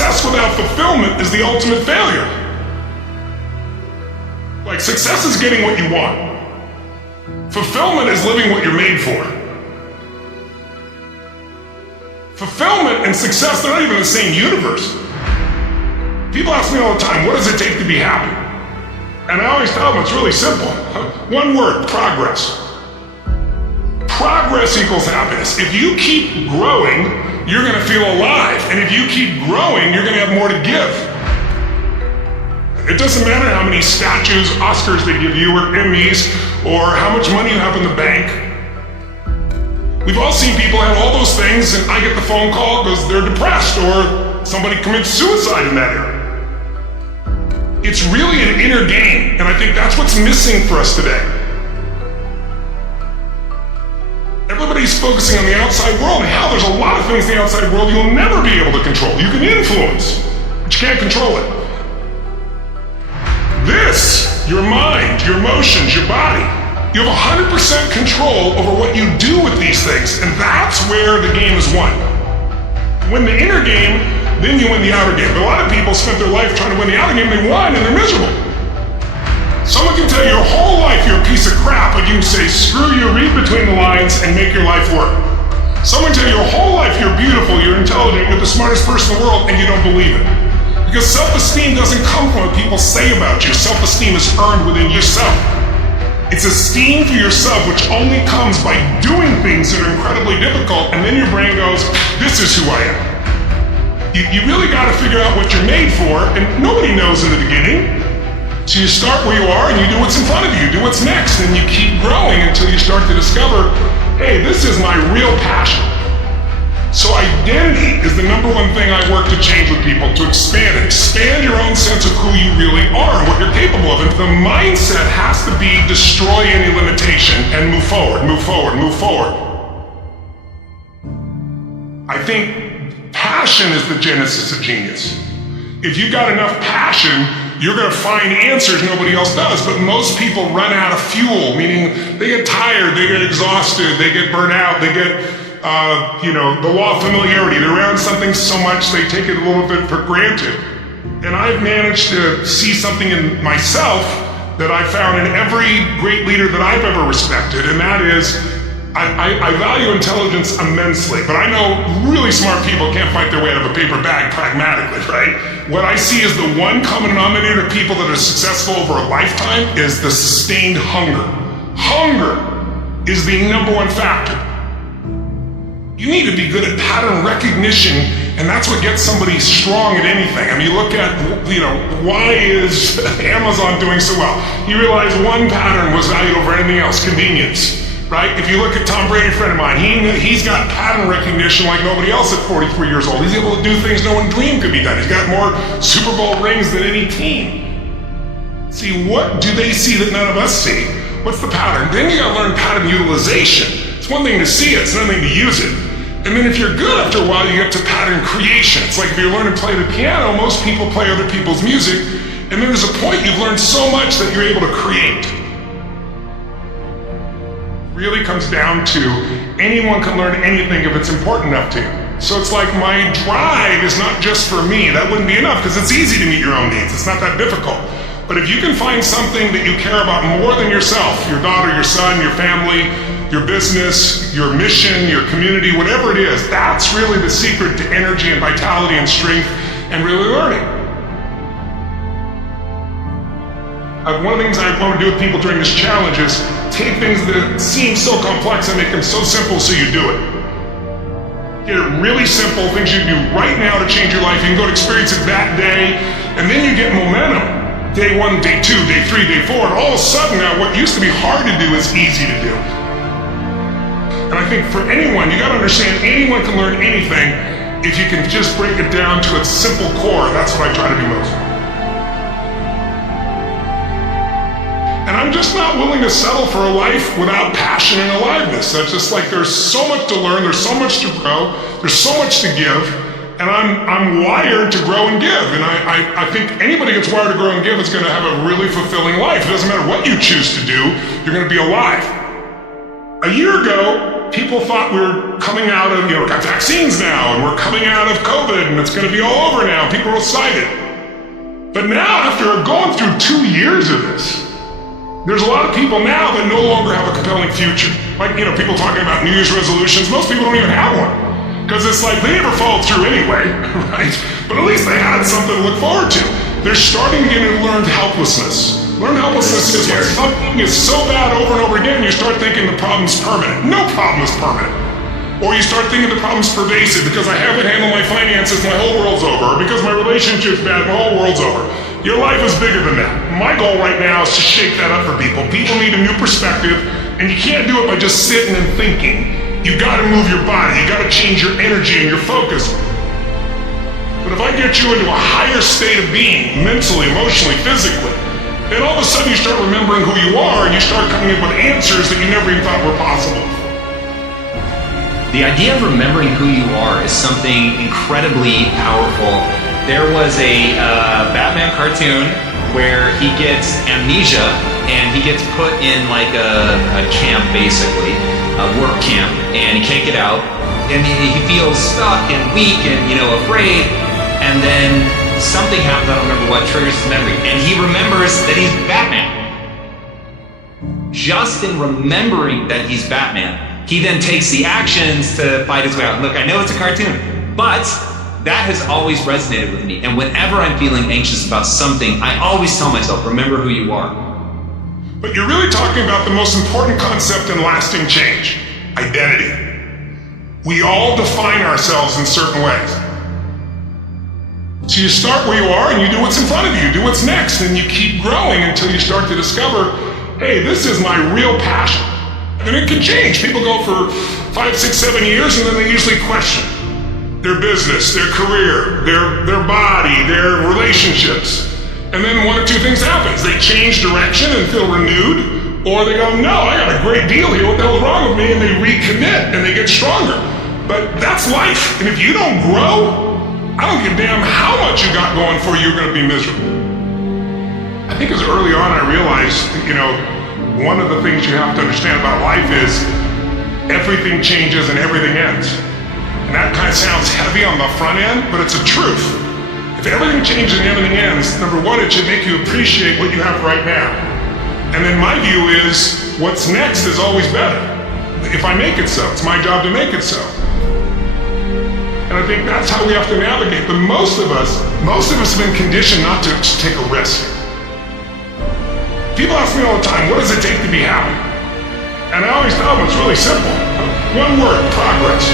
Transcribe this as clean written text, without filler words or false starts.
success without fulfillment is the ultimate failure. Like, success is getting what you want. Fulfillment is living what you're made for. Fulfillment and success, they're not even the same universe. People ask me all the time, what does it take to be happy? And I always tell them it's really simple. One word, progress. Progress equals happiness. If you keep growing, you're gonna feel alive. And if you keep growing, you're gonna have more to give. It doesn't matter how many statues, Oscars they give you, or Emmys, or how much money you have in the bank. We've all seen people have all those things, and I get the phone call because they're depressed, or somebody commits suicide in that area. It's really an inner game, and I think that's what's missing for us today. Everybody's focusing on the outside world, and hell, there's a lot of things in the outside world you'll never be able to control. You can influence, but you can't control it. This, your mind, your emotions, your body, you have 100% control over what you do with these things, and that's where the game is won. Win the inner game, then you win the outer game. But a lot of people spent their life trying to win the outer game, they won, and they're miserable. Someone can tell you your whole life you're a piece of crap, but you can say, screw you, read between the lines, and make your life work. Someone can tell you your whole life you're beautiful, you're intelligent, you're the smartest person in the world, and you don't believe it. Because self-esteem doesn't come from what people say about you. Self-esteem is earned within yourself. It's esteem for yourself, which only comes by doing things that are incredibly difficult, and then your brain goes, this is who I am. You really gotta figure out what you're made for, and nobody knows in the beginning. So you start where you are, and you do what's in front of you, do what's next, and you keep growing until you start to discover, hey, this is my real passion. So identity is the number one thing I work to change with people, to expand it. Expand your own sense of who you really are and what you're capable of. And the mindset has to be destroy any limitation and move forward, move forward, move forward. I think passion is the genesis of genius. If you've got enough passion, you're gonna find answers nobody else does. But most people run out of fuel, meaning they get tired, they get exhausted, they get burnt out, they get the law of familiarity. They're around something so much they take it a little bit for granted. And I've managed to see something in myself that I found in every great leader that I've ever respected, and that is, I value intelligence immensely, but I know really smart people can't fight their way out of a paper bag pragmatically, right? What I see as the one common denominator of people that are successful over a lifetime is the sustained hunger. Hunger is the number one factor. You need to be good at pattern recognition, and that's what gets somebody strong at anything. I mean, you look at, why is Amazon doing so well? You realize one pattern was valued over anything else, convenience, right? If you look at Tom Brady, a friend of mine, he's got pattern recognition like nobody else at 43 years old. He's able to do things no one dreamed could be done. He's got more Super Bowl rings than any team. See, what do they see that none of us see? What's the pattern? Then you gotta learn pattern utilization. It's one thing to see it, it's another thing to use it. And then if you're good after a while, you get to pattern creation. It's like if you're learning to play the piano, most people play other people's music, and there's a point you've learned so much that you're able to create. It really comes down to anyone can learn anything if it's important enough to you. So it's like my drive is not just for me. That wouldn't be enough because it's easy to meet your own needs. It's not that difficult. But if you can find something that you care about more than yourself, your daughter, your son, your family, your business, your mission, your community, whatever it is, that's really the secret to energy and vitality and strength and really learning. One of the things I want to do with people during this challenge is take things that seem so complex and make them so simple so you do it. Get it really simple, things you can do right now to change your life. You can go to experience it that day, and then you get momentum. Day 1, day 2, day 3, day 4, and all of a sudden now what used to be hard to do is easy to do. And I think for anyone, you gotta understand anyone can learn anything if you can just break it down to its simple core. That's what I try to do most. And I'm just not willing to settle for a life without passion and aliveness. That's just like there's so much to learn, there's so much to grow, there's so much to give, and I'm wired to grow and give. And I think anybody that's wired to grow and give is gonna have a really fulfilling life. It doesn't matter what you choose to do, you're gonna be alive. A year ago, people thought we were coming out of, got vaccines now, and we're coming out of COVID, and it's going to be all over now. People are excited. But now, after going through 2 years of this, there's a lot of people now that no longer have a compelling future. Like, people talking about New Year's resolutions. Most people don't even have one. Because it's like they never followed through anyway, right? But at least they had something to look forward to. They're starting to get into learned helplessness. Learned helplessness is when something is so bad over and over again, you start thinking the problem's permanent. No problem is permanent. Or you start thinking the problem's pervasive because I haven't handled my finances, my whole world's over. Or because my relationship's bad, my whole world's over. Your life is bigger than that. My goal right now is to shake that up for people. People need a new perspective, and you can't do it by just sitting and thinking. You gotta move your body, you gotta change your energy and your focus. But if I get you into a higher state of being, mentally, emotionally, physically, then all of a sudden you start remembering who you are and you start coming up with answers that you never even thought were possible. The idea of remembering who you are is something incredibly powerful. There was a Batman cartoon where he gets amnesia and he gets put in like a camp, basically, a work camp, and he can't get out, and he feels stuck and weak and afraid, and then something happens, I don't remember what, triggers his memory, and he remembers that he's Batman. Just in remembering that he's Batman, he then takes the actions to fight his way out. Look, I know it's a cartoon, but that has always resonated with me, and whenever I'm feeling anxious about something, I always tell myself, remember who you are. But you're really talking about the most important concept in lasting change, identity. We all define ourselves in certain ways. So you start where you are and you do what's in front of you, do what's next, and you keep growing until you start to discover, hey, this is my real passion. And it can change. People go for 5, 6, 7 years and then they usually question their business, their career, their body, their relationships. And then one of two things happens. They change direction and feel renewed, or they go, no, I got a great deal here, what the hell's wrong with me? And they recommit and they get stronger. But that's life. And if you don't grow, I don't give a damn how much you got going for you, you're gonna be miserable. I think as early on I realized, one of the things you have to understand about life is everything changes and everything ends. And that kind of sounds heavy on the front end, but it's a truth. If everything changes and everything ends, number one, it should make you appreciate what you have right now. And then my view is, what's next is always better. If I make it so, it's my job to make it so. And I think that's how we have to navigate. But most of us have been conditioned not to take a risk. People ask me all the time, what does it take to be happy? And I always tell them it's really simple. One word, progress.